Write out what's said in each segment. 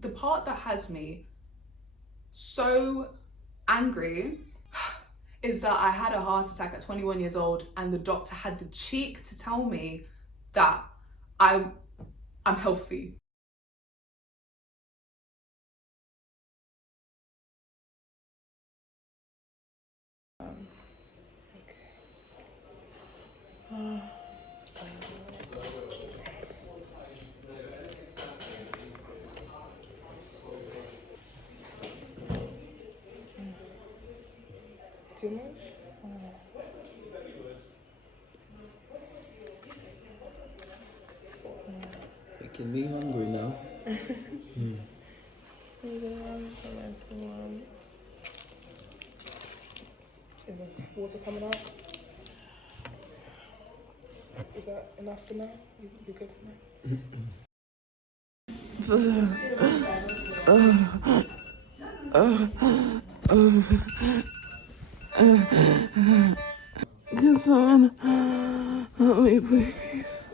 The part that has me so angry is that I had a heart attack at 21 years old and the doctor had the cheek to tell me that I'm healthy. Too much? Making me hungry now. Is the water coming out? Is that enough for now? You good for now? Can someone help me, please?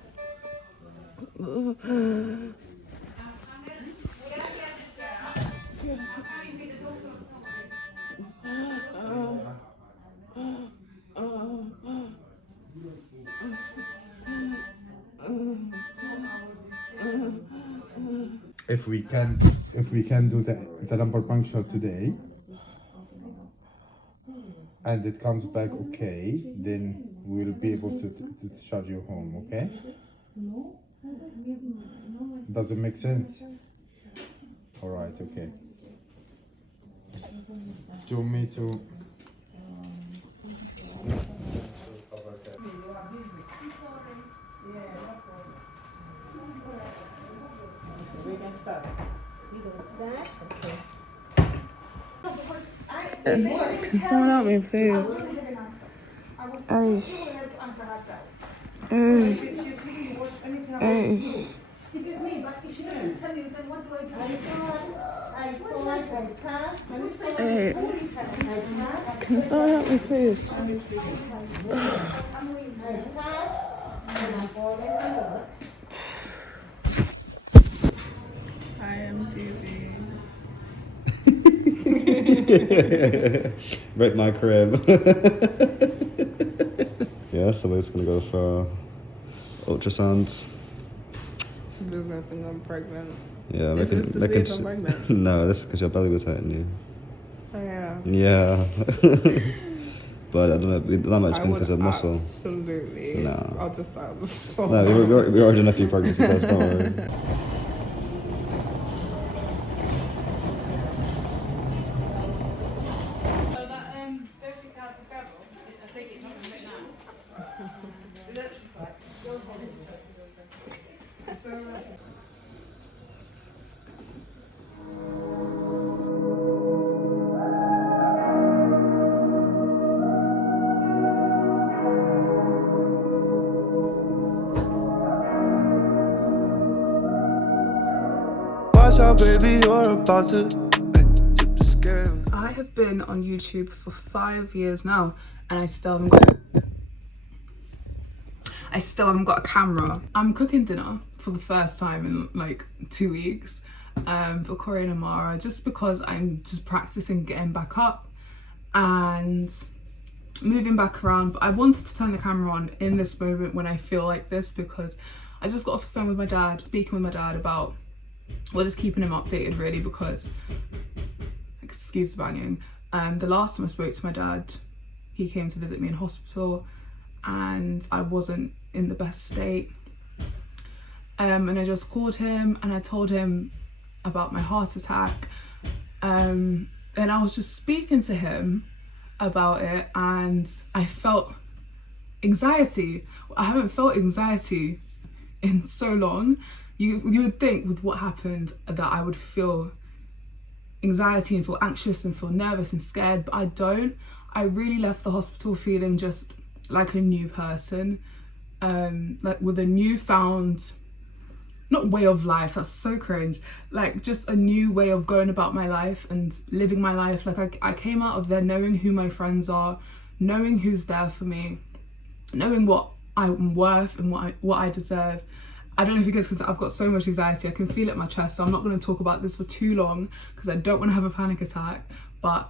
If we can do the lumbar puncture today and it comes back okay, then we'll be able to charge you home, okay? Does it make sense? All right, okay. Do you want me to? Can someone help me, please? Hey. Hey. Can someone help me, please? IMDb. Right, my crib. Yeah, so we're just gonna go for ultrasounds. I'm just gonna think I'm pregnant. Yeah, Is this to see if I'm pregnant? No, this is because your belly was hurting you. Oh yeah. Yeah. But I don't know, that might just come because of muscle. Absolutely. No. I'll just start the spot. No, we already done a few pregnancy tests, don't worry. Watch out, baby, you're about to tip the scale. I have been on YouTube for 5 years now and I still haven't got a camera. I'm cooking dinner for the first time in like 2 weeks for Corey and Amara, just because I'm just practicing getting back up and moving back around. But I wanted to turn the camera on in this moment when I feel like this, because I just got off the phone with my dad, speaking with my dad about, well, just keeping him updated really, because, excuse the banging, the last time I spoke to my dad, he came to visit me in hospital and I wasn't in the best state, and I just called him and I told him about my heart attack, and I was just speaking to him about it and I felt anxiety. I haven't felt anxiety in so long. You would think with what happened that I would feel anxiety and feel anxious and feel nervous and scared, but I don't. I really left the hospital feeling just like a new person, like with a newfound, not way of life, that's so cringe, like just a new way of going about my life and living my life. Like I came out of there knowing who my friends are, knowing who's there for me, knowing what I'm worth and what I deserve. I don't know if you guys can, I've got so much anxiety, I can feel it in my chest, so I'm not going to talk about this for too long because I don't want to have a panic attack. But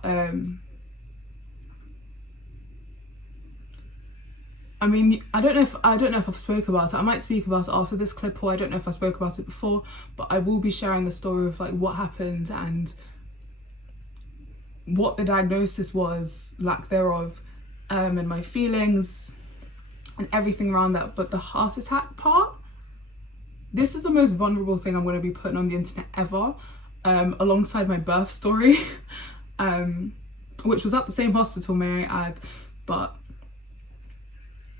I mean, I don't know if I've spoke about it. I might speak about it after this clip, or I don't know if I spoke about it before, but I will be sharing the story of like what happened and what the diagnosis was, lack thereof, and my feelings and everything around that. But the heart attack part, this is the most vulnerable thing I'm going to be putting on the internet ever, alongside my birth story, which was at the same hospital, may I add. But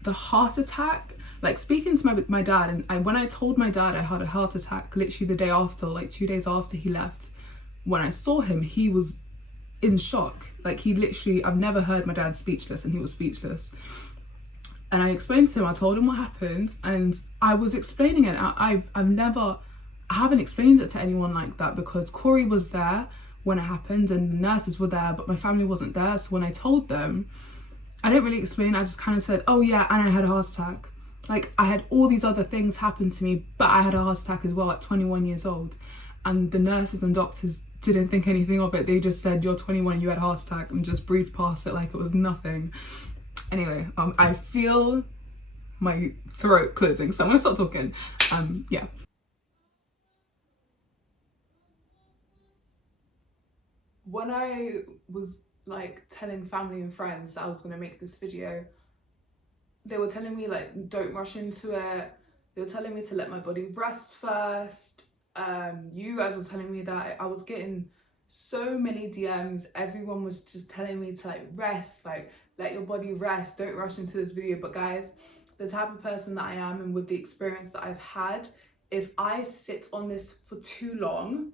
the heart attack, like speaking to my dad, and when I told my dad I had a heart attack literally the day after, like 2 days after he left, when I saw him, he was in shock. Like he literally, I've never heard my dad speechless, and he was speechless. And I explained to him, I told him what happened, and I was explaining it. I haven't explained it to anyone like that, because Corey was there when it happened and the nurses were there, but my family wasn't there. So when I told them, I didn't really explain. I just kind of said, oh yeah, and I had a heart attack. Like I had all these other things happen to me, but I had a heart attack as well at 21 years old. And the nurses and doctors didn't think anything of it. They just said, you're 21, you had a heart attack, and just breezed past it like it was nothing. Anyway, I feel my throat closing, so I'm gonna stop talking. Yeah. When I was like telling family and friends that I was gonna make this video, they were telling me like, don't rush into it. They were telling me to let my body rest first. You guys were telling me that I was getting so many DMs. Everyone was just telling me to like rest, like let your body rest, don't rush into this video. But guys, the type of person that I am, and with the experience that I've had, if I sit on this for too long,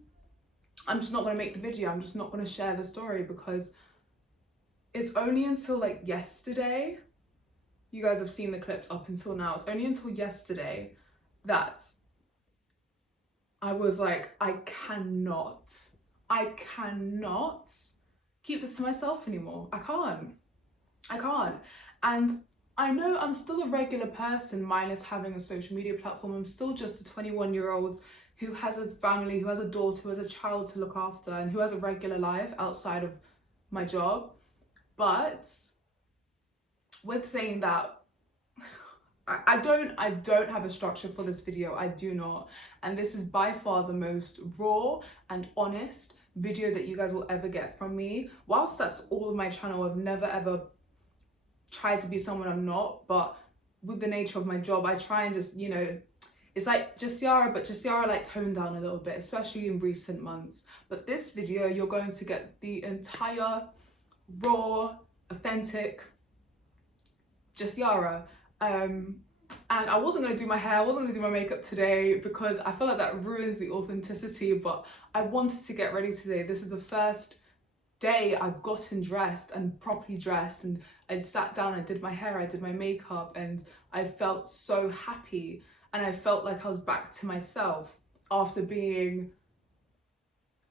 I'm just not going to make the video. I'm just not going to share the story, because it's only until like yesterday, you guys have seen the clips up until now, it's only until yesterday that I was like, I cannot keep this to myself anymore. I can't. And I know I'm still a regular person, minus having a social media platform. I'm still just a 21-year-old who has a family, who has a daughter, who has a child to look after, and who has a regular life outside of my job. But with saying that, I don't have a structure for this video. I do not. And this is by far the most raw and honest video that you guys will ever get from me. Whilst that's all of my channel, I've never ever tried to be someone I'm not, but with the nature of my job, I try and just, you know, it's like Jessiara, but Jessiara like toned down a little bit, especially in recent months. But this video, you're going to get the entire raw, authentic Jessiara. And I wasn't going to do my hair, I wasn't going to do my makeup today, because I feel like that ruins the authenticity, but I wanted to get ready today. This is the first day I've gotten dressed and properly dressed, and I sat down, I did my hair, I did my makeup, and I felt so happy, and I felt like I was back to myself after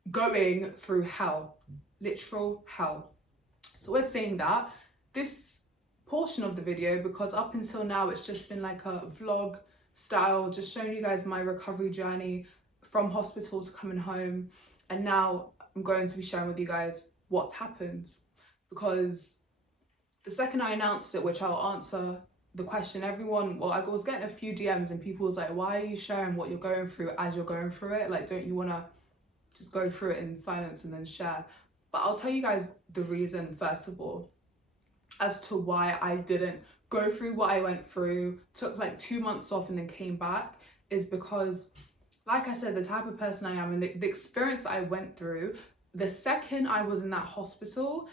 going through hell, literal hell. So with saying that, this portion of the video, because up until now it's just been like a vlog style, just showing you guys my recovery journey from hospital to coming home, and now I'm going to be sharing with you guys what's happened, because the second I announced it, which I'll answer the question, everyone, well, I was getting a few DMs and people was like, why are you sharing what you're going through as you're going through it? Like, don't you want to just go through it in silence and then share? But I'll tell you guys the reason, first of all, as to why I didn't go through what I went through, took like 2 months off and then came back, is because, like I said, the type of person I am and the experience that I went through, the second I was in that hospital,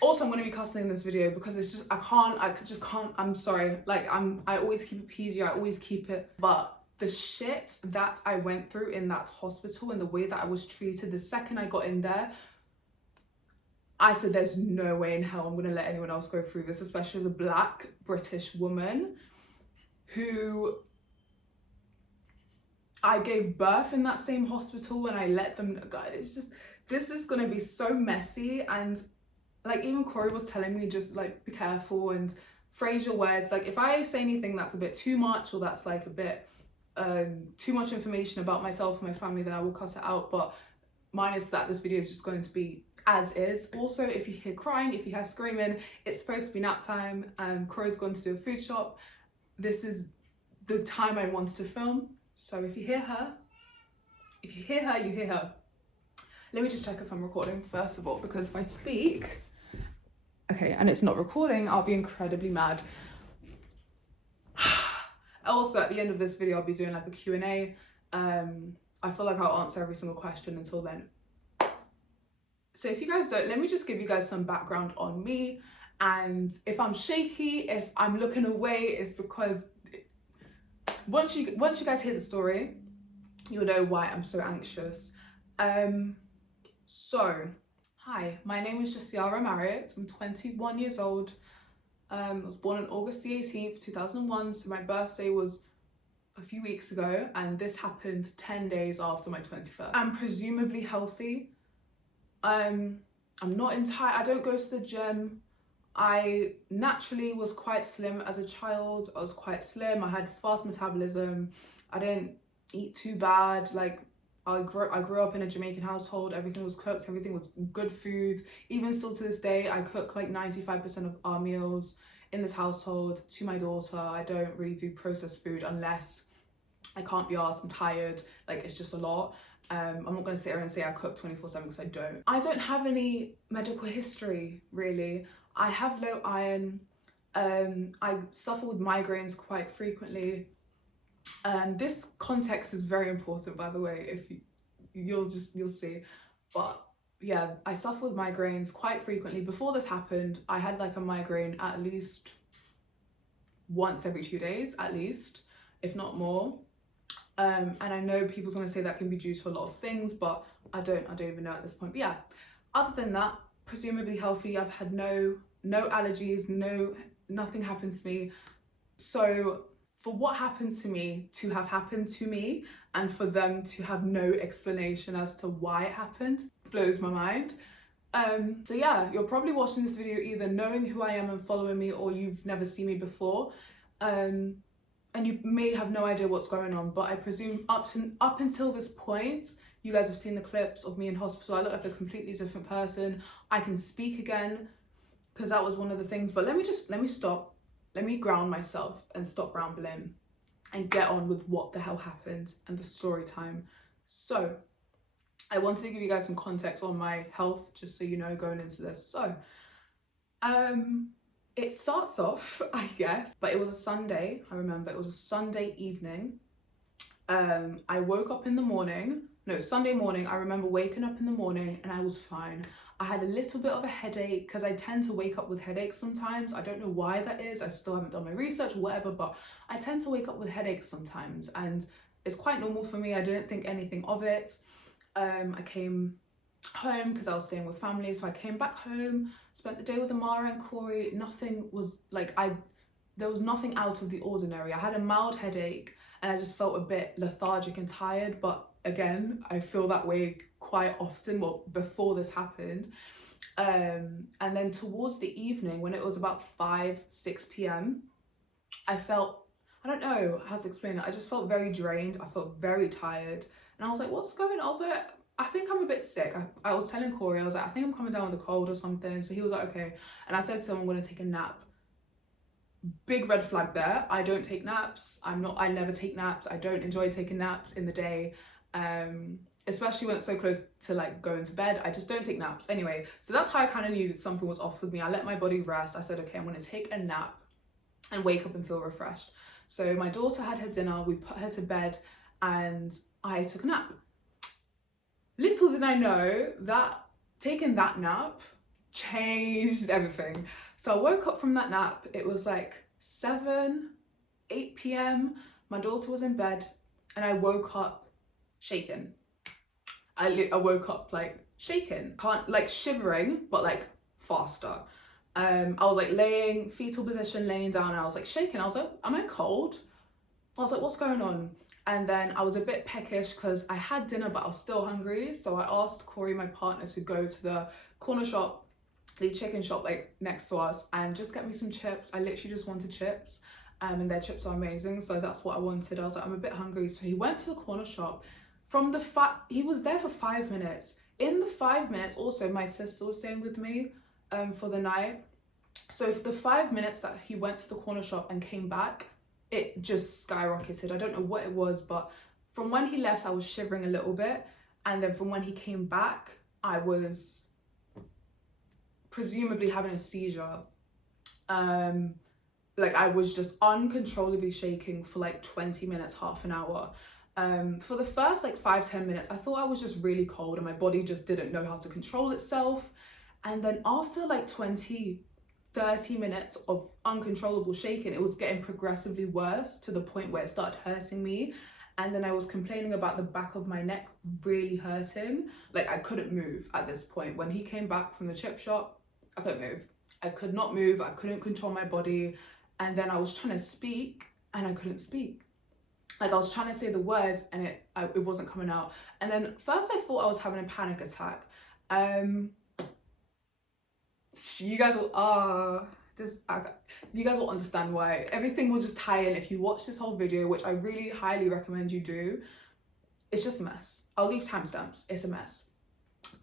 also I'm going to be cussing in this video because it's just, I just can't, I'm sorry, like I always keep it PG, I always keep it, but the shit that I went through in that hospital and the way that I was treated, the second I got in there, I said, there's no way in hell I'm going to let anyone else go through this, especially as a Black British woman who I gave birth in that same hospital, and I let them go. It's just, this is going to be so messy. And like even Corey was telling me, just like be careful and phrase your words. Like if I say anything that's a bit too much or that's like a bit too much information about myself and my family, then I will cut it out. But minus that, this video is just going to be as is. Also, if you hear crying, if you hear screaming, it's supposed to be nap time. Corey's gone to do a food shop. This is the time I wanted to film. So if you hear her, you hear her. Let me just check if I'm recording first of all, because if I speak, okay, and it's not recording, I'll be incredibly mad. Also, at the end of this video, I'll be doing like a Q&A. I feel like I'll answer every single question until then. So if you guys don't, let me just give you guys some background on me. And if I'm shaky, if I'm looking away, it's because once you guys hear the story, you'll know why I'm so anxious. So, hi, my name is Jessiara Marriott. I'm 21 years old. I was born on August the 18th, 2001. So my birthday was a few weeks ago, and this happened 10 days after my 21st. I'm presumably healthy. I'm not entirely, I don't go to the gym. I naturally was quite slim as a child. I was quite slim. I had fast metabolism. I didn't eat too bad. Like I grew up in a Jamaican household. Everything was cooked. Everything was good food. Even still to this day, I cook like 95% of our meals in this household to my daughter. I don't really do processed food unless I can't be arsed, I'm tired, like it's just a lot. I'm not going to sit here and say I cook 24/7 because I don't. I don't have any medical history, really. I have low iron. I suffer with migraines quite frequently. This context is very important, by the way, if you'll see. But yeah, I suffer with migraines quite frequently. Before this happened, I had like a migraine at least once every 2 days, at least, if not more. And I know people's gonna say that can be due to a lot of things, but I don't even know at this point. But yeah, other than that, presumably healthy. I've had no allergies, nothing happened to me. So for what happened to me to have happened to me, and for them to have no explanation as to why it happened, blows my mind. So yeah, you're probably watching this video either knowing who I am and following me, or you've never seen me before. And you may have no idea what's going on, but I presume up until this point, you guys have seen the clips of me in hospital. I look like a completely different person. I can speak again, because that was one of the things. But let me stop. Let me ground myself and stop rambling and get on with what the hell happened and the story time. So I wanted to give you guys some context on my health, just so you know going into this. So, it starts off, I guess, but it was a Sunday. I remember it was a Sunday evening. I woke up in the morning. No, Sunday morning. I remember waking up in the morning and I was fine. I had a little bit of a headache because I tend to wake up with headaches sometimes. I don't know why that is. I still haven't done my research or whatever, but I tend to wake up with headaches sometimes, and it's quite normal for me. I didn't think anything of it. I came home because I was staying with family, so I came back home, spent the day with Amara and Corey. Nothing was like, there was nothing out of the ordinary. I had a mild headache and I just felt a bit lethargic and tired, but again, I feel that way quite often, well, before this happened. And then towards the evening, when it was about 5-6 p.m, I felt, I don't know how to explain it, I just felt very drained. I felt very tired, and I was like, what's going on? I was like, I think I'm a bit sick. I was telling Corey, I was like, I think I'm coming down with a cold or something. So he was like, okay. And I said to him, I'm gonna take a nap. Big red flag there. I don't take naps. I never take naps. I don't enjoy taking naps in the day. Especially when it's so close to like going to bed. I just don't take naps. Anyway, so that's how I kind of knew that something was off with me. I let my body rest. I said, okay, I'm gonna take a nap and wake up and feel refreshed. So my daughter had her dinner, we put her to bed, and I took a nap. Little did I know that taking that nap changed everything. So I woke up from that nap. It was like 7-8 p.m. My daughter was in bed and I woke up shaken. I woke up like shaken, like shivering, but like faster. I was like fetal position, laying down, and I was like shaking. I was like, am I cold? I was like, what's going on? And then I was a bit peckish because I had dinner, but I was still hungry. So I asked Corey, my partner, to go to the corner shop the chicken shop like next to us and just get me some chips. I literally just wanted chips. And their chips are amazing, so that's what I wanted. I was like, I'm a bit hungry, so he went to the corner shop. He was there for 5 minutes. In the 5 minutes, also my sister was staying with me for the night. So for the 5 minutes that he went to the corner shop and came back, it just skyrocketed. I don't know what it was, but from when he left, I was shivering a little bit, and then from when he came back, I was presumably having a seizure. Like I was just uncontrollably shaking for like 20 minutes, half an hour. For the first like 5-10 minutes, I thought I was just really cold and my body just didn't know how to control itself. And then after like 20-30 minutes of uncontrollable shaking, it was getting progressively worse to the point where it started hurting me. And then I was complaining about the back of my neck really hurting. Like I couldn't move at this point. When he came back from the chip shop, I couldn't move. I could not move. I couldn't control my body. And then I was trying to speak and I couldn't speak. Like I was trying to say the words and it wasn't coming out. And then first I thought I was having a panic attack. You guys will you guys will understand why. Everything will just tie in if you watch this whole video, which I really highly recommend you do. It's just a mess. I'll leave timestamps. It's a mess.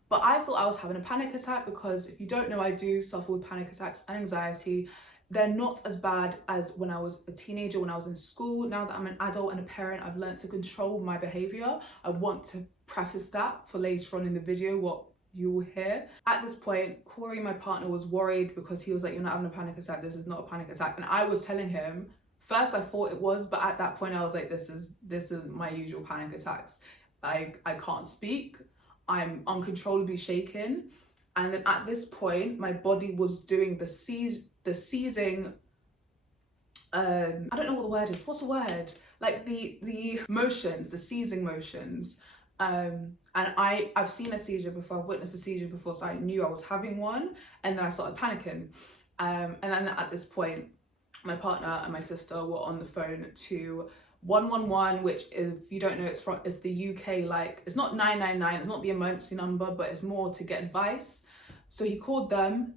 But I thought I was having a panic attack because if you don't know, I do suffer with panic attacks and anxiety. They're not as bad as when I was a teenager, when I was in school. Now that I'm an adult and a parent, I've learned to control my behavior. I want to preface that for later on in the video, what you will hear. At this point, Corey, my partner, was worried because he was like, you're not having a panic attack. This is not a panic attack. And I was telling him, first I thought it was, but at that point I was like, this is my usual panic attacks. I can't speak. I'm uncontrollably shaken. And then at this point, my body was doing the seizing, I don't know what the word is. What's the word? Like the motions, the seizing motions. And I've seen a seizure before, I've witnessed a seizure before, so I knew I was having one. And then I started panicking. And then at this point, my partner and my sister were on the phone to 111, which, if you don't know, it's the UK, like, it's not 999, it's not the emergency number, but it's more to get advice. So he called them.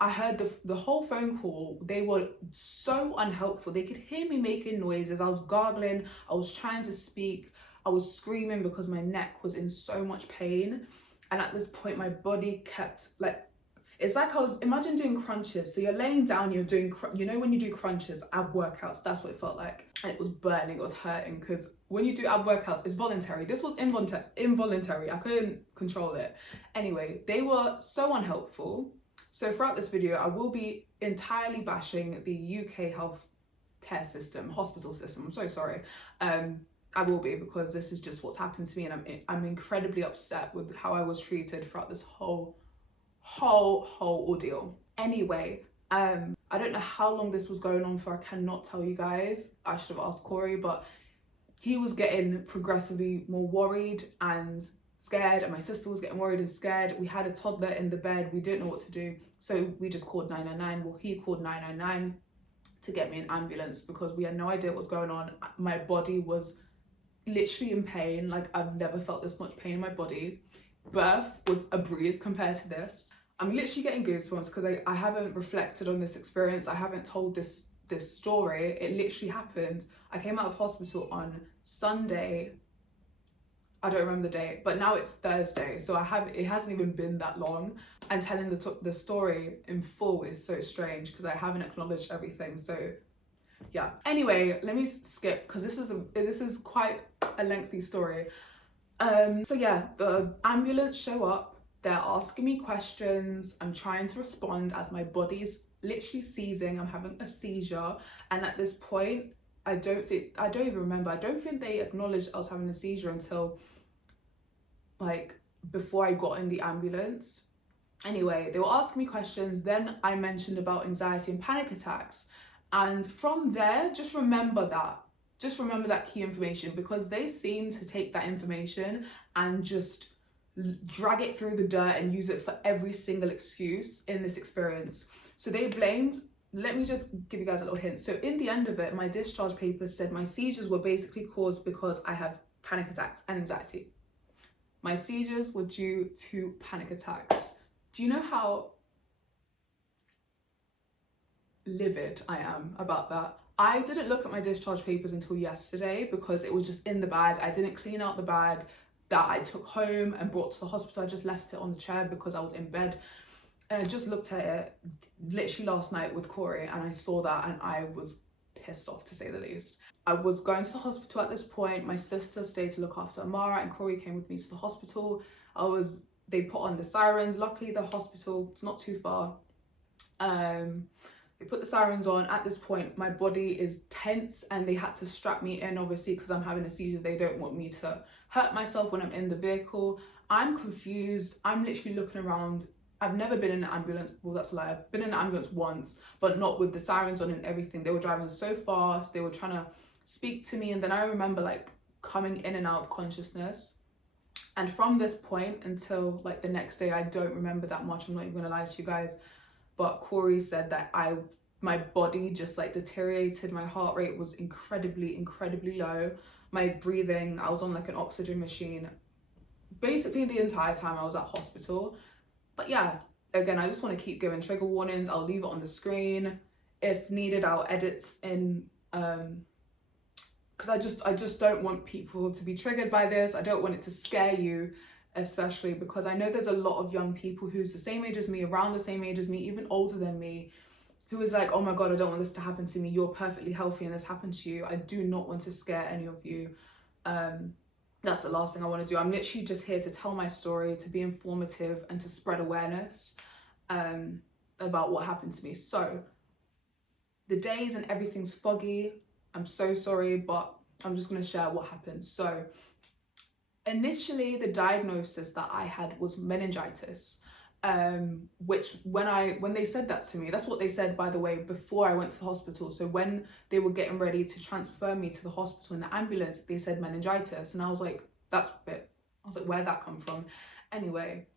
I heard the whole phone call. They were so unhelpful. They could hear me making noises. I was gargling. I was trying to speak. I was screaming because my neck was in so much pain. And at this point, my body kept like, it's like imagine doing crunches. So you're laying down, you're doing, you know, when you do crunches, ab workouts, that's what it felt like. And it was burning, it was hurting, because when you do ab workouts, it's voluntary. This was involuntary. I couldn't control it. Anyway, they were so unhelpful. So throughout this video, I will be entirely bashing the UK health care system, hospital system. I'm so sorry. I will be, because this is just what's happened to me, and I'm incredibly upset with how I was treated throughout this whole ordeal. Anyway, I don't know how long this was going on for. I cannot tell you guys. I should have asked Corey, but he was getting progressively more worried and scared, and my sister was getting worried and scared. We had a toddler in the bed. We didn't know what to do, so we just called 999. Well, he called 999 to get me an ambulance because we had no idea what was going on. My body was literally in pain. Like, I've never felt this much pain in my body. Birth was a breeze compared to this. I'm literally getting goosebumps because I haven't reflected on this experience. I haven't told this story. It literally happened. I came out of hospital on Sunday. I don't remember the date, but now it's Thursday, so it hasn't even been that long. And telling the story in full is so strange because I haven't acknowledged everything. So yeah. Anyway, let me skip because this is quite a lengthy story. So yeah, the ambulance show up. They're asking me questions. I'm trying to respond as my body's literally seizing. I'm having a seizure, and at this point, I don't even remember. I don't think they acknowledged I was having a seizure until like before I got in the ambulance. Anyway, they were asking me questions. Then I mentioned about anxiety and panic attacks. And from there, just remember that key information, because they seem to take that information and just drag it through the dirt and use it for every single excuse in this experience. So they blamed, let me just give you guys a little hint. So in the end of it, my discharge papers said my seizures were basically caused because I have panic attacks and anxiety. My seizures were due to panic attacks. Do you know how livid I am about that. I didn't look at my discharge papers until yesterday because it was just in the bag. I didn't clean out the bag that I took home and brought to the hospital. I just left it on the chair because I was in bed. And I just looked at it literally last night with Corey, and I saw that and I was pissed off, to say the least. I was going to the hospital at this point. My sister stayed to look after Amara and Corey came with me to the hospital. They put on the sirens. Luckily the hospital, it's not too far. They put the sirens on. At this point, my body is tense and they had to strap me in, obviously, because I'm having a seizure. They don't want me to hurt myself when I'm in the vehicle. I'm confused. I'm literally looking around. I've never been in an ambulance. Well, that's a lie. I've been in an ambulance once, but not with the sirens on and everything. They were driving so fast. They were trying to speak to me. And then I remember like coming in and out of consciousness. And from this point until like the next day, I don't remember that much. I'm not even gonna lie to you guys. But Corey said that my body just like deteriorated. My heart rate was incredibly low. My breathing, I was on like an oxygen machine basically the entire time I was at hospital. But yeah, again, I just want to keep giving trigger warnings. I'll leave it on the screen. If needed, I'll edit in, because I just don't want people to be triggered by this. I don't want it to scare you, especially because I know there's a lot of young people who's the same age as me, around the same age as me, even older than me, who is like, oh my God, I don't want this to happen to me. You're perfectly healthy and this happened to you. I do not want to scare any of you. That's the last thing I want to do. I'm literally just here to tell my story, to be informative and to spread awareness about what happened to me. So the days and everything's foggy. I'm so sorry, but I'm just going to share what happened. So initially the diagnosis that I had was meningitis. Which when they said that to me, that's what they said, by the way, before I went to the hospital. So when they were getting ready to transfer me to the hospital in the ambulance, they said meningitis, and I was like, where'd that come from? Anyway,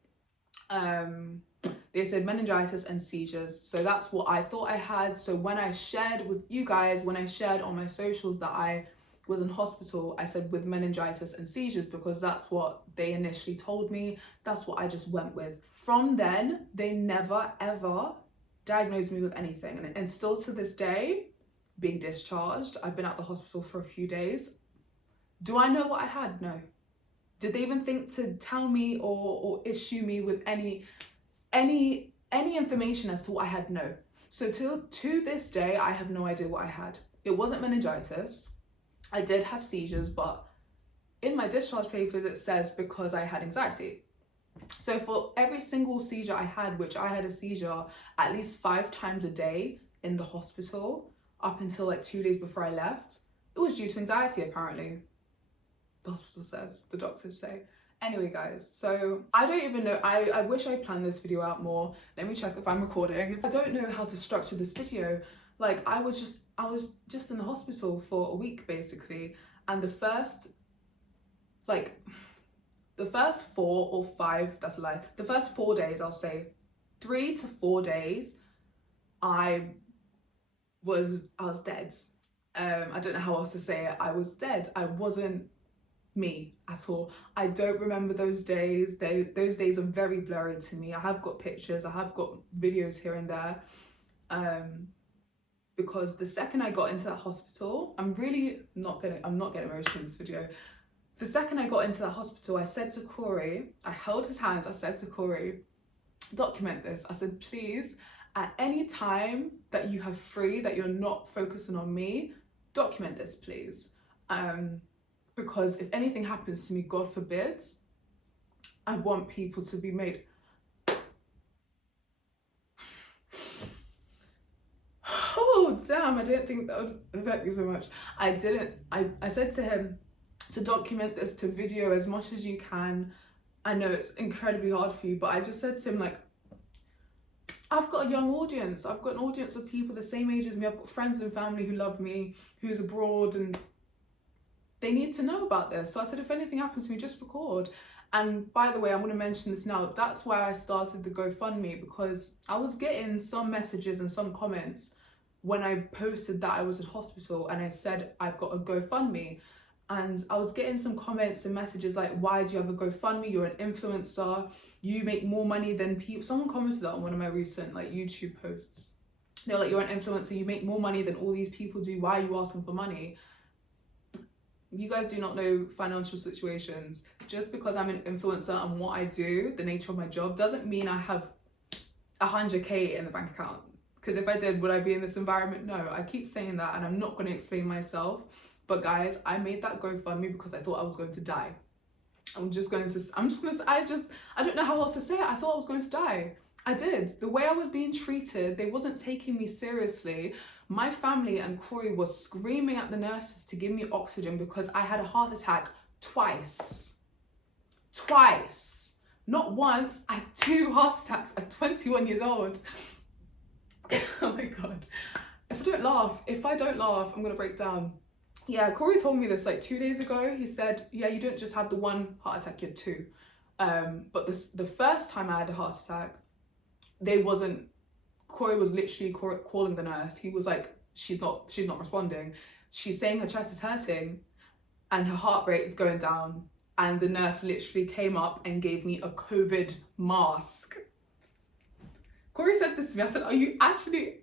they said meningitis and seizures. So that's what I thought I had. So when I shared with you guys, when I shared on my socials that I was in hospital, I said with meningitis and seizures because that's what they initially told me. That's what I just went with. From then, they never ever diagnosed me with anything. And still to this day, being discharged, I've been at the hospital for a few days. Do I know what I had? No. Did they even think to tell me or issue me with any information as to what I had? No. So to this day, I have no idea what I had. It wasn't meningitis. I did have seizures, but in my discharge papers, it says because I had anxiety. So for every single seizure I had, which I had a seizure at least 5 times a day in the hospital up until like 2 days before I left, it was due to anxiety, apparently. The hospital says, the doctors say. Anyway, guys, so I don't even know, I wish I planned this video out more. Let me check if I'm recording. I don't know how to structure this video. Like I was just in the hospital for a week basically, and the first 4 or 5, that's a lie, the first 4 days, I'll say 3 to 4 days, I was dead. I don't know how else to say it. I was dead. I wasn't me at all. I don't remember those days. Those days are very blurry to me. I have got pictures, I have got videos here and there. Because the second I got into that hospital, I'm not getting emotional in this video. The second I got into that hospital, I said to Corey, I held his hands, I said to Corey, document this. I said, please, at any time that you have free, that you're not focusing on me, document this, please. Because if anything happens to me, God forbid, I want people to be made. Oh, damn, I didn't think that would affect me so much. I said to him to document this, to video as much as you can. I know it's incredibly hard for you, but I just said to him, like, I've got a young audience. I've got an audience of people the same age as me. I've got friends and family who love me, who's abroad, and they need to know about this. So I said, if anything happens to me, just record. And by the way, I'm going to mention this now. That's why I started the GoFundMe, because I was getting some messages and some comments when I posted that I was in hospital and I said, I've got a GoFundMe. And I was getting some comments and messages like, why do you have a GoFundMe? You're an influencer. You make more money than people. Someone commented that on one of my recent like YouTube posts. They're like, you're an influencer, you make more money than all these people do, why are you asking for money? You guys do not know financial situations. Just because I'm an influencer and what I do, the nature of my job, doesn't mean I have 100k in the bank account. Because if I did, would I be in this environment? No. I keep saying that and I'm not going to explain myself. But guys, I made that GoFundMe because I thought I was going to die. I don't know how else to say it. I thought I was going to die. I did. The way I was being treated, they wasn't taking me seriously. My family and Corey was screaming at the nurses to give me oxygen because I had a heart attack twice. Twice. Not once, I had 2 heart attacks at 21 years old. Oh my God. If I don't laugh, I'm gonna break down. Yeah, Corey told me this like 2 days ago. He said, yeah, you don't just have the 1 heart attack, you had 2. But the first time I had a heart attack, Corey was literally calling the nurse. He was like, she's not responding. She's saying her chest is hurting and her heart rate is going down. And the nurse literally came up and gave me a COVID mask. Corey said this to me. I said, are you actually...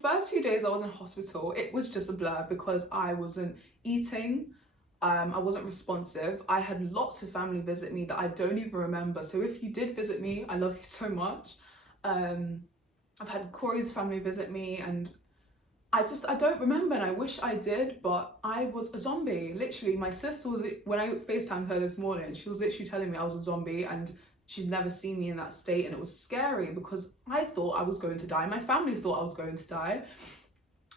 First few days I was in hospital, it was just a blur because I wasn't eating. I wasn't responsive. I had lots of family visit me that I don't even remember. So if you did visit me, I love you so much. I've had Corey's family visit me and I don't remember, and I wish I did, but I was a zombie. Literally, my sister was, when I FaceTimed her this morning, she was literally telling me I was a zombie and she's never seen me in that state, and it was scary because I thought I was going to die. My family thought I was going to die.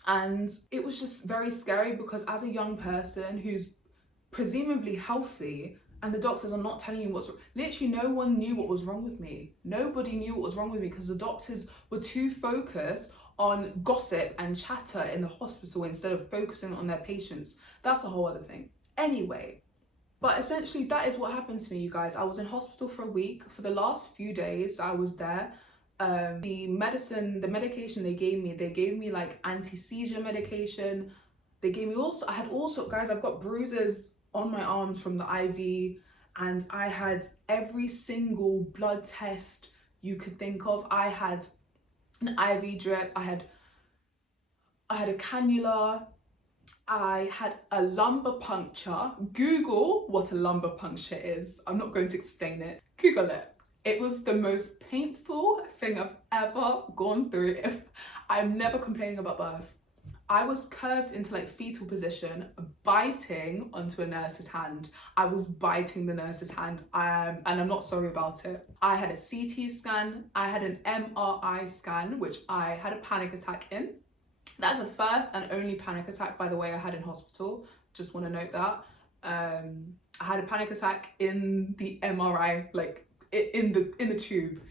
And it was just very scary because as a young person who's presumably healthy and the doctors are not telling you what's wrong. Literally no one knew what was wrong with me. Nobody knew what was wrong with me because the doctors were too focused on gossip and chatter in the hospital instead of focusing on their patients. That's a whole other thing. Anyway, but essentially that is what happened to me, you guys. I was in hospital for a week. For the last few days I was there, the medication they gave me like anti-seizure medication. They gave me I had also, guys, I've got bruises on my arms from the IV, and I had every single blood test you could think of. I had an IV drip, I had a cannula, I had a lumbar puncture. Google what a lumbar puncture is. I'm not going to explain it. Google it. It was the most painful thing I've ever gone through. I'm never complaining about birth. I was curved into like fetal position, biting onto a nurse's hand. I was biting the nurse's hand, and I'm not sorry about it. I had a CT scan, I had an MRI scan, which I had a panic attack in. That's the first and only panic attack, by the way, I had in hospital. Just want to note that. I had a panic attack in the MRI, like in the tube,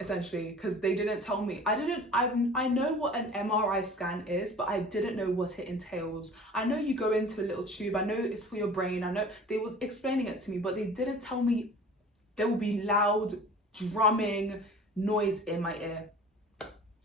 essentially, because they didn't tell me. I know what an MRI scan is, but I didn't know what it entails. I know you go into a little tube, I know it's for your brain, I know they were explaining it to me, but they didn't tell me there will be loud drumming noise in my ear.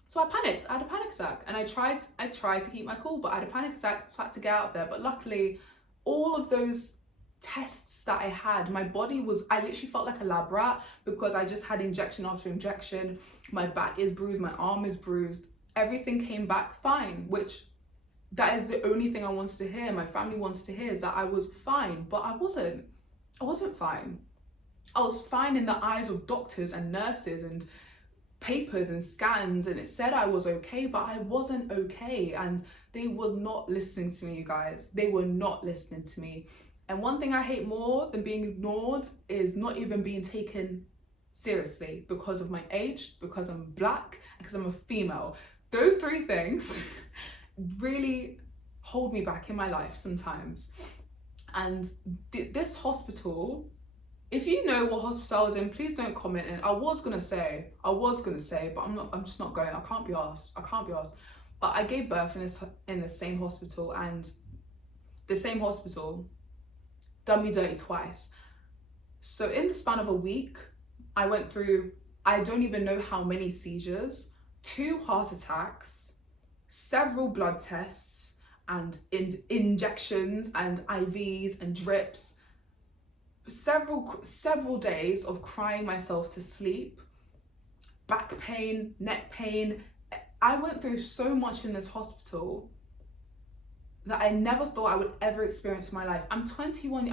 So I panicked. I had a panic attack, and I tried to keep my cool, but I had a panic attack, so I had to get out of there. But luckily, all of those tests that I had, my body was, I literally felt like a lab rat because I just had injection after injection. My back is bruised, my arm is bruised. Everything came back fine, which that is the only thing I wanted to hear. My family wanted to hear is that I was fine, but I wasn't fine. I was fine in the eyes of doctors and nurses and papers and scans, and it said I was okay, but I wasn't okay, and they were not listening to me, you guys. They were not listening to me. And one thing I hate more than being ignored is not even being taken seriously because of my age, because I'm black, and because I'm a female. Those 3 things really hold me back in my life sometimes. And this hospital, if you know what hospital I was in, please don't comment. And I was gonna say, but I'm just not going. I can't be asked. But I gave birth in the same hospital, and the same hospital done me dirty twice. So in the span of a week, I went through, I don't even know how many seizures, 2 heart attacks, several blood tests, and injections and IVs and drips, several days of crying myself to sleep, back pain, neck pain. I went through so much in this hospital that I never thought I would ever experience in my life. I'm 21,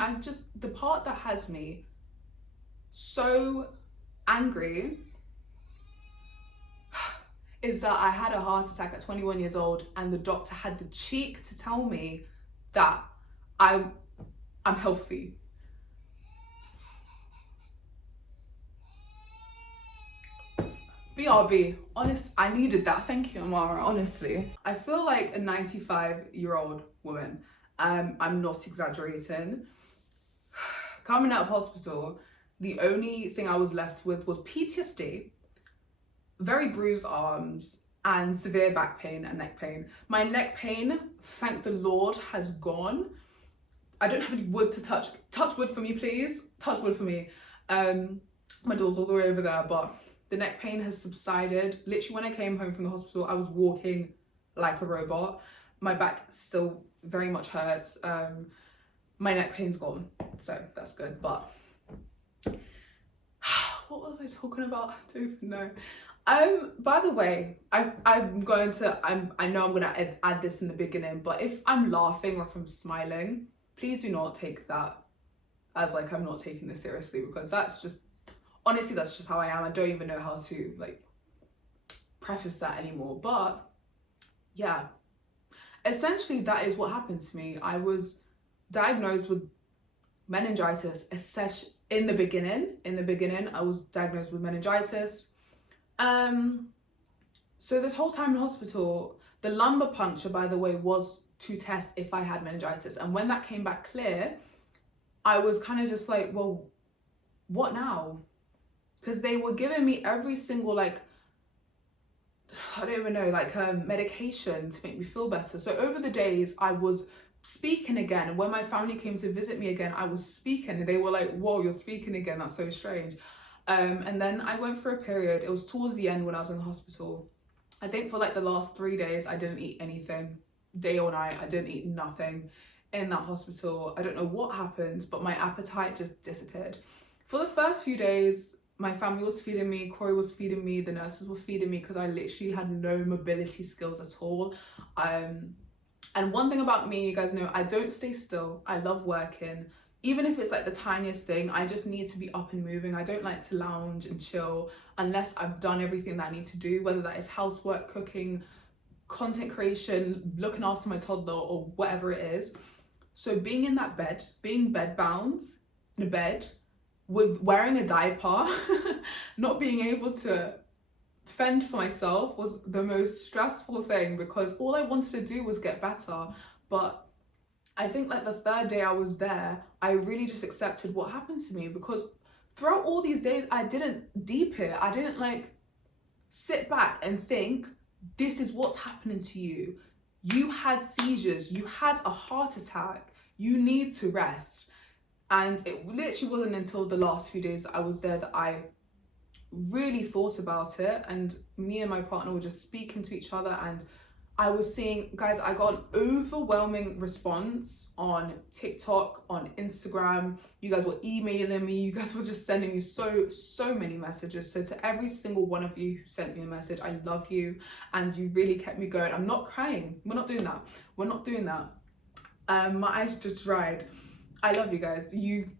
the part that has me so angry is that I had a heart attack at 21 years old and the doctor had the cheek to tell me that I'm healthy. BRB, honest, I needed that. Thank you, Amara, honestly. I feel like a 95-year-old woman. I'm not exaggerating. Coming out of hospital, the only thing I was left with was PTSD, very bruised arms, and severe back pain and neck pain. My neck pain, thank the Lord, has gone. I don't have any wood to touch. Touch wood for me, please. Touch wood for me. My door's all the way over there, but the neck pain has subsided. Literally, when I came home from the hospital, I was walking like a robot. My back still very much hurts. My neck pain's gone, so that's good. But what was I talking about? I don't even know. By the way, I know I'm gonna add this in the beginning, but if I'm laughing or if I'm smiling, please do not take that as like I'm not taking this seriously, because honestly, that's just how I am. I don't even know how to like preface that anymore. But yeah, essentially that is what happened to me. I was diagnosed with meningitis, in the beginning, I was diagnosed with meningitis. So this whole time in hospital, the lumbar puncture, by the way, was to test if I had meningitis. And when that came back clear, I was kind of just like, well, what now? Because they were giving me every single, like, I don't even know, like medication to make me feel better. So over the days, I was speaking again. And when my family came to visit me again, I was speaking. And they were like, whoa, you're speaking again. That's so strange. And then I went for a period. It was towards the end when I was in the hospital. I think for like the last 3 days, I didn't eat anything. Day or night, I didn't eat nothing in that hospital. I don't know what happened, but my appetite just disappeared. For the first few days, my family was feeding me, Corey was feeding me, the nurses were feeding me, because I literally had no mobility skills at all. And one thing about me, you guys know, I don't stay still. I love working. Even if it's like the tiniest thing, I just need to be up and moving. I don't like to lounge and chill unless I've done everything that I need to do, whether that is housework, cooking, content creation, looking after my toddler, or whatever it is. So being in that bed, being bedbound in a bed, with wearing a diaper, not being able to fend for myself was the most stressful thing, because all I wanted to do was get better. But I think like the third day I was there, I really just accepted what happened to me, because throughout all these days, I didn't deep it. I didn't like sit back and think, this is what's happening to you. You had seizures, you had a heart attack, you need to rest. And it literally wasn't until the last few days that I was there that I really thought about it. And me and my partner were just speaking to each other, and I was seeing, guys, I got an overwhelming response on TikTok, on Instagram. You guys were emailing me. You guys were just sending me so many messages. So to every single one of you who sent me a message, I love you. And you really kept me going. I'm not crying. We're not doing that. We're not doing that. My eyes just dried. I love you guys. You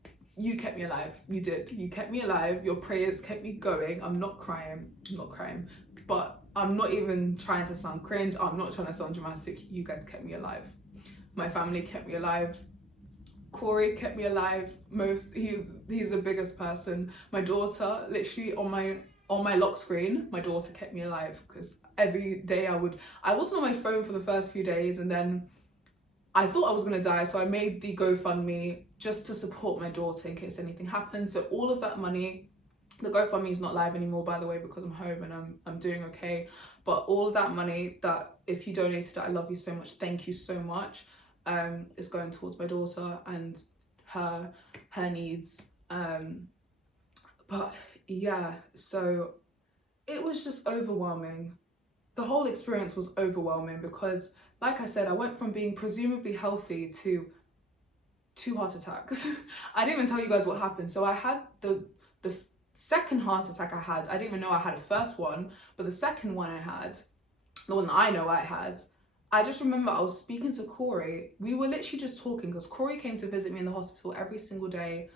kept me alive. You did. You kept me alive. Your prayers kept me going. I'm not crying. I'm not crying. But I'm not even trying to sound cringe. I'm not trying to sound dramatic. You guys kept me alive. My family kept me alive. Corey kept me alive. He's the biggest person. My daughter, literally on my lock screen, my daughter kept me alive, because every day I wasn't on my phone for the first few days, and then I thought I was gonna die, so I made the GoFundMe just to support my daughter in case anything happened. So all of that money, the GoFundMe is not live anymore, by the way, because I'm home and I'm doing okay. But all of that money, that if you donated it, I love you so much. Thank you so much. Is going towards my daughter and her needs. But yeah, so it was just overwhelming. The whole experience was overwhelming, because like I said, I went from being presumably healthy to 2 heart attacks. I didn't even tell you guys what happened. So I had the second heart attack I didn't even know I had a first one, but the second one I had, the one that I know I had, I just remember I was speaking to Corey. We were literally just talking because Corey came to visit me in the hospital every single day,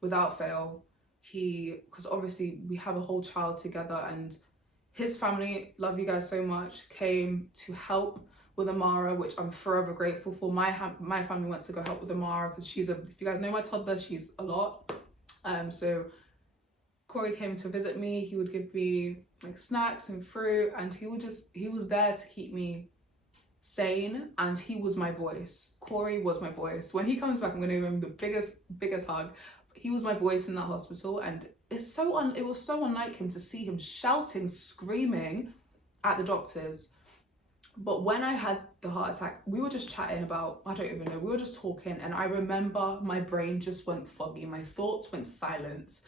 without fail. Because obviously we have a whole child together, and his family, love you guys so much, came to help with Amara, which I'm forever grateful for. My family went to go help with Amara because if you guys know my toddler, she's a lot. So Corey came to visit me. He would give me like snacks and fruit, and he was there to keep me sane, and he was my voice. Corey was my voice. When he comes back, I'm gonna give him the biggest hug. He was my voice in that hospital, and it was so unlike him to see him shouting, screaming at the doctors. But when I had the heart attack, we were just chatting about, I don't even know, we were just talking, and I remember my brain just went foggy, my thoughts went silent,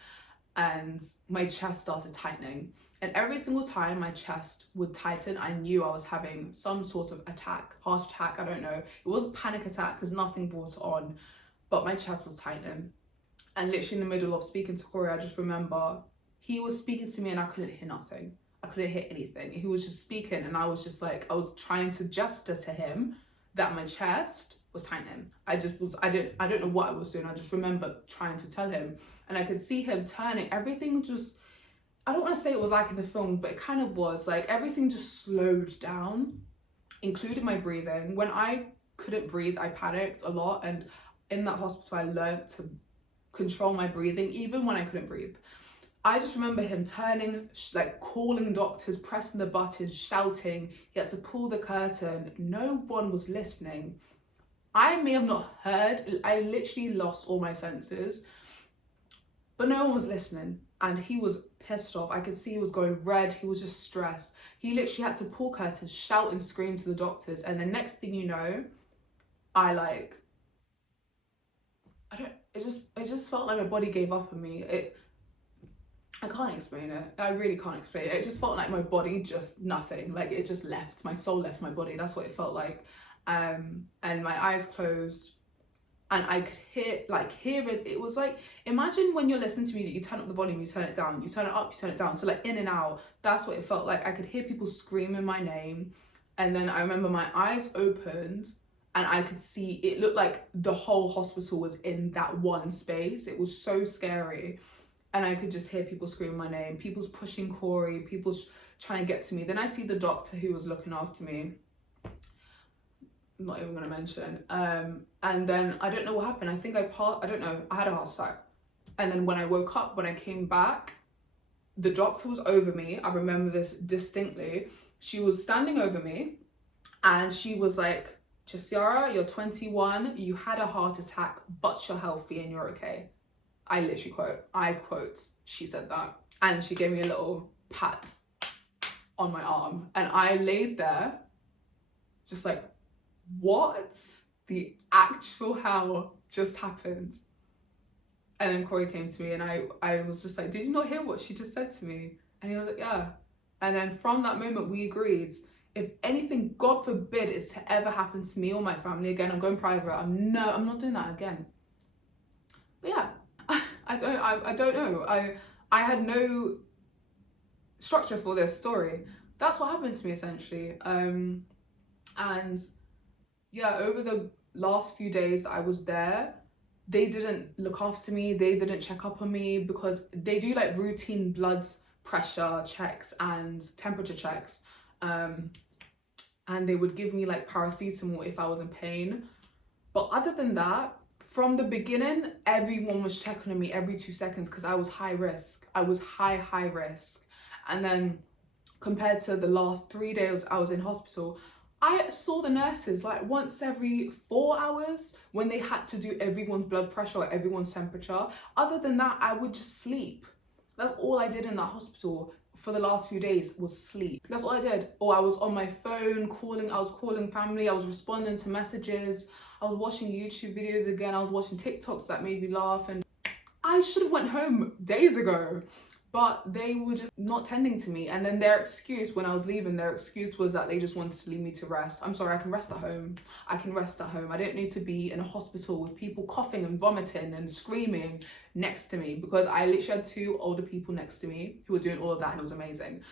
and my chest started tightening. And every single time my chest would tighten, I knew I was having some sort of heart attack, I don't know. It wasn't a panic attack because nothing brought it on, but my chest was tightening. And literally in the middle of speaking to Corey, I just remember he was speaking to me and I couldn't hear nothing. I couldn't hear anything. He was just speaking, and I was just like, I was trying to gesture to him that my chest was tightening. I don't know what I was doing. I just remember trying to tell him, and I could see him turning. Everything just, I don't want to say it was like in the film, but it kind of was like everything just slowed down, including my breathing. When I couldn't breathe, I panicked a lot, and in that hospital I learned to control my breathing even when I couldn't breathe. I just remember him turning, like calling doctors, pressing the buttons, shouting. He had to pull the curtain. No one was listening. I may have not heard. I literally lost all my senses, but no one was listening, and he was pissed off. I could see he was going red. He was just stressed. He literally had to pull curtains, shout and scream to the doctors, and the next thing you know, it just felt like my body gave up on me. I can't explain it. I really can't explain it. It just felt like my body just nothing. Like it just left. My soul left my body. That's what it felt like. And my eyes closed, and I could hear it. It was like, imagine when you're listening to music, you turn up the volume, you turn it down, you turn it up, you turn it down. So like in and out. That's what it felt like. I could hear people screaming my name, and then I remember my eyes opened, and I could see, it looked like the whole hospital was in that one space. It was so scary. And I could just hear people screaming my name, people's pushing Corey, people's trying to get to me. Then I see the doctor who was looking after me. I'm not even gonna mention. And then I don't know what happened. I think I had a heart attack. And then when I woke up, when I came back, the doctor was over me. I remember this distinctly. She was standing over me, and she was like, Jessiara, you're 21, you had a heart attack, but you're healthy and you're okay. I literally quote, she said that. And she gave me a little pat on my arm. And I laid there just like, what the actual hell just happened? And then Corey came to me, and I was just like, did you not hear what she just said to me? And he was like, yeah. And then from that moment, we agreed, if anything, God forbid, is to ever happen to me or my family again, I'm going private. I'm not doing that again. But yeah. I don't know. I had no structure for this story. That's what happened to me essentially. And yeah, over the last few days that I was there, they didn't look after me. They didn't check up on me, because they do like routine blood pressure checks and temperature checks. And they would give me like paracetamol if I was in pain. But other than that, from the beginning, everyone was checking on me every 2 seconds because I was high risk. I was high risk. And then compared to the last 3 days I was in hospital, I saw the nurses like once every 4 hours when they had to do everyone's blood pressure or everyone's temperature. Other than that, I would just sleep. That's all I did in that hospital for the last few days, was sleep. That's all I did. Or I was on my phone calling, I was calling family, I was responding to messages, I was watching YouTube videos again, I was watching TikToks that made me laugh, and I should have went home days ago. but they were just not tending to me. And then their excuse when I was leaving, their excuse was that they just wanted to leave me to rest. I'm sorry, I can rest at home. I can rest at home. I don't need to be in a hospital with people coughing and vomiting and screaming next to me, because I literally had 2 older people next to me who were doing all of that, and it was amazing.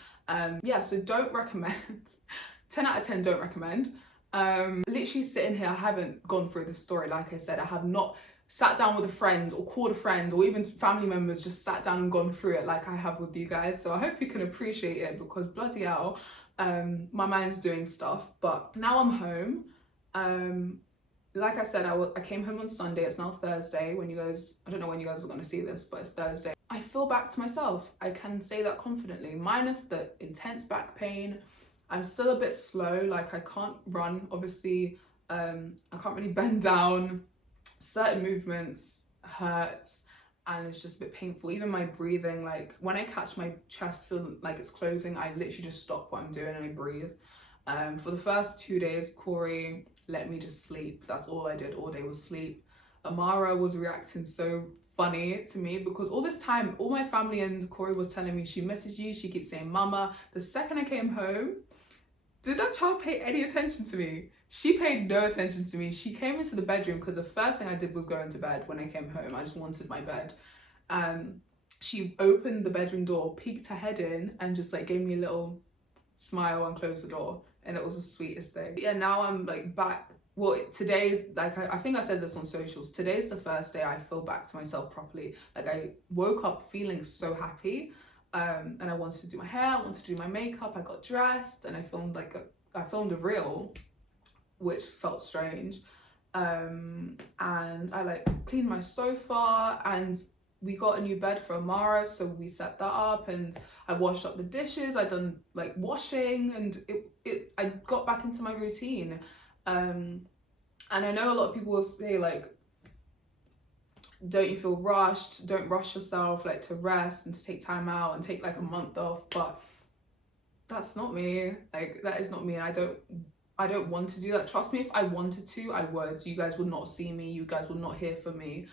Yeah, so don't recommend. 10 out of 10 don't recommend. Literally sitting here, I haven't gone through this story. Like I said, I have not sat down with a friend or called a friend or even family members, just sat down and gone through it like I have with you guys. So I hope you can appreciate it, because bloody hell, my mind's doing stuff. But now I'm home. Like I said, I came home on Sunday. It's now Thursday when you guys, I don't know when you guys are going to see this, but it's Thursday. I feel back to myself. I can say that confidently, minus the intense back pain. I'm still a bit slow, like I can't run, obviously. I can't really bend down. Certain movements hurt, and it's just a bit painful. Even my breathing, like when I catch my chest feel like it's closing, I literally just stop what I'm doing and I breathe. For the first 2 days, Corey let me just sleep. That's all I did all day was sleep. Amara was reacting so funny to me, because all this time, all my family and Corey was telling me she misses you, she keeps saying mama. The second I came home, did that child pay any attention to me? She paid no attention to me. She came into the bedroom because the first thing I did was go into bed when I came home. I just wanted my bed. She opened the bedroom door, peeked her head in, and just like gave me a little smile and closed the door. And it was the sweetest thing. But yeah, now I'm like back. Well, today's like, I think I said this on socials. Today's the first day I feel back to myself properly. Like I woke up feeling so happy. And I wanted to do my hair, I wanted to do my makeup. I got dressed and I filmed a reel, which felt strange. And I like cleaned my sofa, and we got a new bed for Amara, so we set that up, and I washed up the dishes. I done like washing, and I got back into my routine. And I know a lot of people will say like, don't you feel rushed? Don't rush yourself, like to rest and to take time out and take like a month off. But that's not me. Like that is not me. I don't want to do that. Trust me, if I wanted to, I would. You guys would not see me. You guys would not hear from me.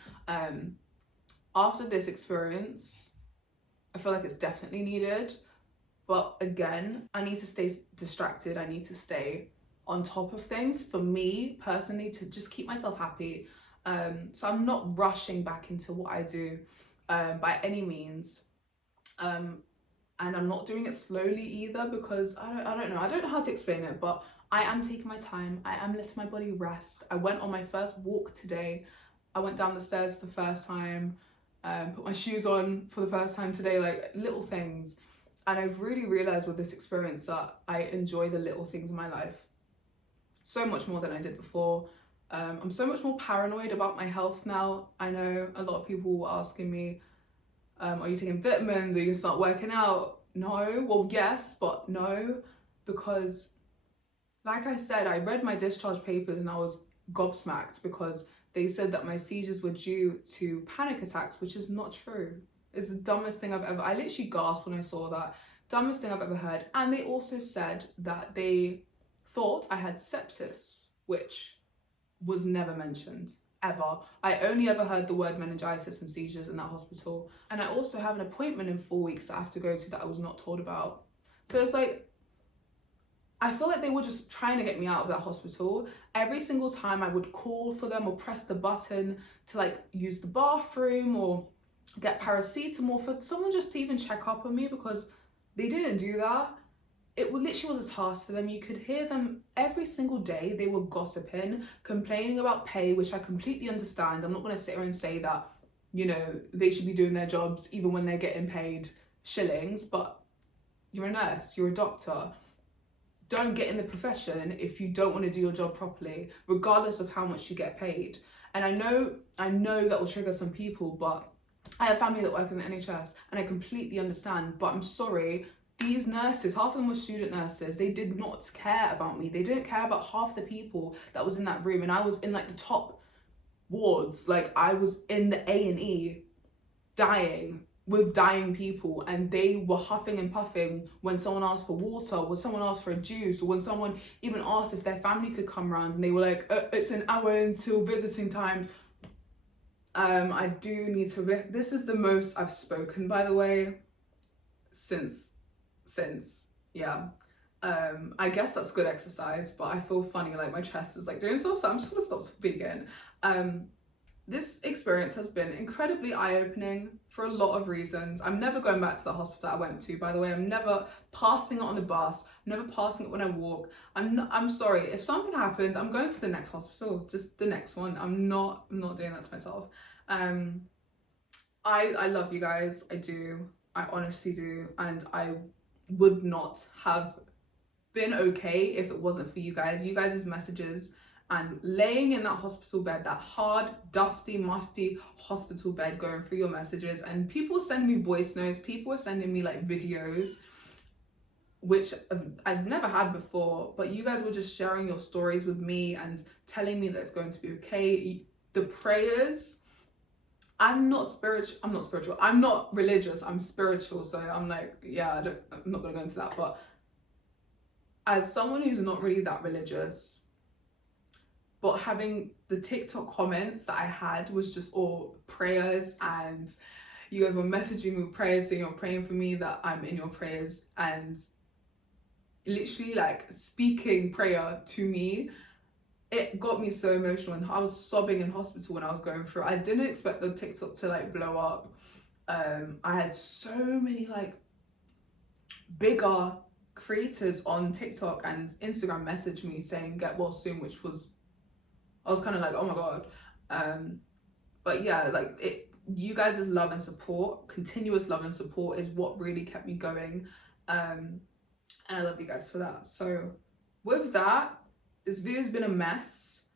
After this experience, I feel like it's definitely needed. But again, I need to stay distracted. I need to stay on top of things for me personally, to just keep myself happy. So I'm not rushing back into what I do by any means. And I'm not doing it slowly either, because I don't know. I don't know how to explain it, but I am taking my time. I am letting my body rest. I went on my first walk today. I went down the stairs for the first time, put my shoes on for the first time today, like little things. And I've really realized with this experience that I enjoy the little things in my life so much more than I did before. I'm so much more paranoid about my health now. I know a lot of people were asking me, are you taking vitamins? Are you gonna start working out? No, well, yes, but no, because like I said, I read my discharge papers and I was gobsmacked, because they said that my seizures were due to panic attacks, which is not true. It's the dumbest thing I literally gasped when I saw that. Dumbest thing I've ever heard. And they also said that they thought I had sepsis, which was never mentioned, ever. I only ever heard the word meningitis and seizures in that hospital. And I also have an appointment in 4 weeks that I have to go to that I was not told about. So it's like, I feel like they were just trying to get me out of that hospital. Every single time I would call for them or press the button to like use the bathroom or get paracetamol, for someone just to even check up on me, because they didn't do that. It literally was a task to them. You could hear them every single day. They were gossiping, complaining about pay, which I completely understand. I'm not going to sit here and say that, you know, they should be doing their jobs even when they're getting paid shillings, but you're a nurse, you're a doctor. Don't get in the profession if you don't want to do your job properly, regardless of how much you get paid. And I know that will trigger some people, but I have family that work in the NHS and I completely understand, but I'm sorry, these nurses, half of them were student nurses, they did not care about me. They didn't care about half the people that was in that room, and I was in like the top wards. Like I was in the A&E dying with dying people, and they were huffing and puffing when someone asked for water, when someone asked for a juice, or when someone even asked if their family could come around, and they were like, it's an hour until visiting time. I do need to, this is the most I've spoken, by the way. since, yeah. I guess that's good exercise, but I feel funny, like my chest is like doing so I'm just gonna stop speaking. This experience has been incredibly eye-opening for a lot of reasons. I'm never going back to the hospital I went to, by the way. I'm never passing it on the bus. I'm never passing it when I walk. I'm sorry, if something happens, I'm going to the next hospital, just the next one. I'm not doing that to myself. I love you guys, I do. I honestly do, and I would not have been okay if it wasn't for you guys' messages, and laying in that hospital bed, that hard, dusty, musty hospital bed, going through your messages, and people sending me voice notes, people were sending me like videos, which I've never had before, but you guys were just sharing your stories with me and telling me that it's going to be okay. The prayers, I'm not religious, I'm spiritual, so I'm like, yeah, I'm not gonna go into that, but as someone who's not really that religious, but having the TikTok comments that I had was just all prayers, and you guys were messaging me prayers saying you're praying for me, that I'm in your prayers, and literally like speaking prayer to me. It got me so emotional, and I was sobbing in hospital when I was going through. I didn't expect the TikTok to like blow up. I had so many like bigger creators on TikTok and Instagram message me saying get well soon, which was, I was kind of like, oh my god. But yeah, like you guys' love and support, continuous love and support, is what really kept me going, and I love you guys for that. So with that, this video's been a mess.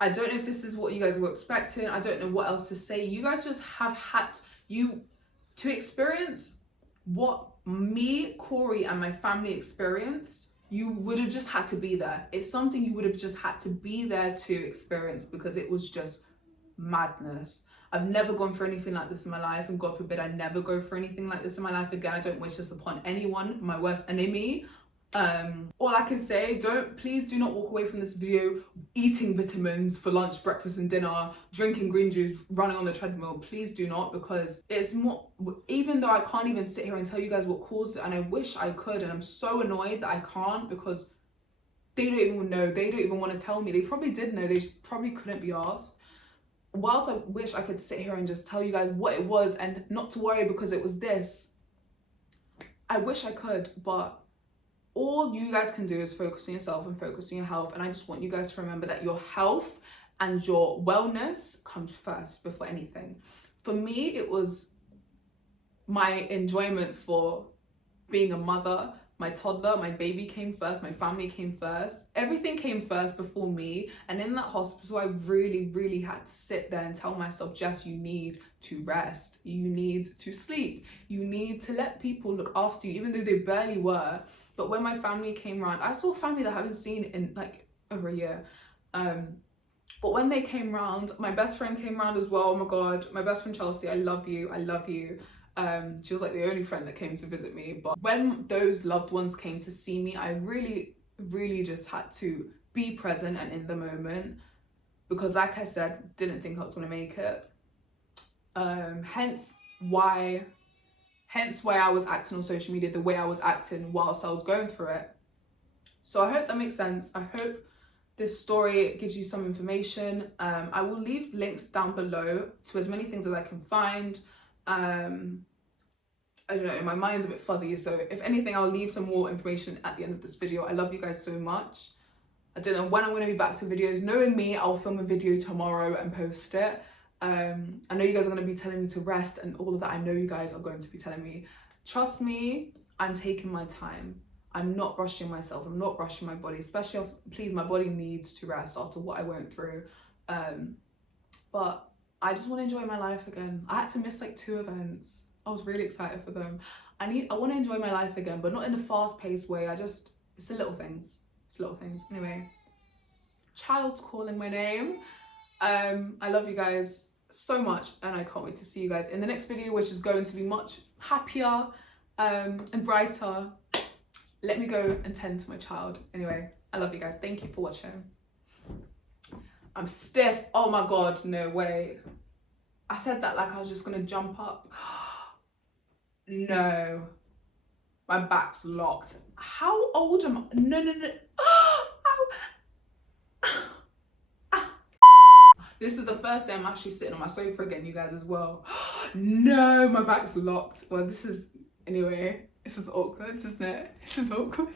I don't know if this is what you guys were expecting. I don't know what else to say. You guys just have had to experience what me, Corey, and my family experienced. You would have just had to be there. It's something you would have just had to be there to experience, because it was just madness. I've never gone through anything like this in my life, and God forbid I never go through anything like this in my life again. I don't wish this upon anyone, my worst enemy. All I can say, please do not walk away from this video eating vitamins for lunch, breakfast and dinner, drinking green juice, running on the treadmill. Please do not, because it's more, even though I can't even sit here and tell you guys what caused it, and I wish I could, and I'm so annoyed that I can't, because they don't even know, they don't even want to tell me. They probably did know, they just probably couldn't be asked. Whilst I wish I could sit here and just tell you guys what it was and not to worry because it was this, I wish I could, but all you guys can do is focus on yourself and focus on your health. And I just want you guys to remember that your health and your wellness comes first before anything. For me, it was my enjoyment for being a mother. My toddler, my baby came first, my family came first. Everything came first before me. And in that hospital, I really, really had to sit there and tell myself, Jess, you need to rest. You need to sleep. You need to let people look after you, even though they barely were. But when my family came around, I saw family that I haven't seen in like over a year. But when they came round, my best friend came round as well. Oh my God, my best friend Chelsea, I love you, I love you. She was like the only friend that came to visit me. But when those loved ones came to see me, I really, really just had to be present and in the moment, because like I said, didn't think I was gonna make it. Hence why I was acting on social media the way I was acting whilst I was going through it. So I hope that makes sense. I hope this story gives you some information. I will leave links down below to as many things as I can find. I don't know, my mind's a bit fuzzy, so if anything, I'll leave some more information at the end of this video. I love you guys so much. I don't know when I'm going to be back to videos. Knowing me, I'll film a video tomorrow and post it. I know you guys are going to be telling me to rest and all of that. I know you guys are going to be telling me. Trust me, I'm taking my time. I'm not rushing myself. I'm not rushing my body, especially if, please, my body needs to rest after what I went through. But I just want to enjoy my life again. I had to miss like 2 events. I was really excited for them. I want to enjoy my life again, but not in a fast-paced way. It's the little things. It's little things. Anyway, child's calling my name. I love you guys so much, and I can't wait to see you guys in the next video, which is going to be much happier and brighter. Let me go and tend to my child. Anyway, I love you guys. Thank you for watching. I'm stiff. Oh my God, no way. I said that like I was just gonna jump up. No, My back's locked. How old am I? No. This is the first day I'm actually sitting on my sofa again, you guys, as well. No, my back's locked. Well, anyway, this is awkward, isn't it? This is awkward.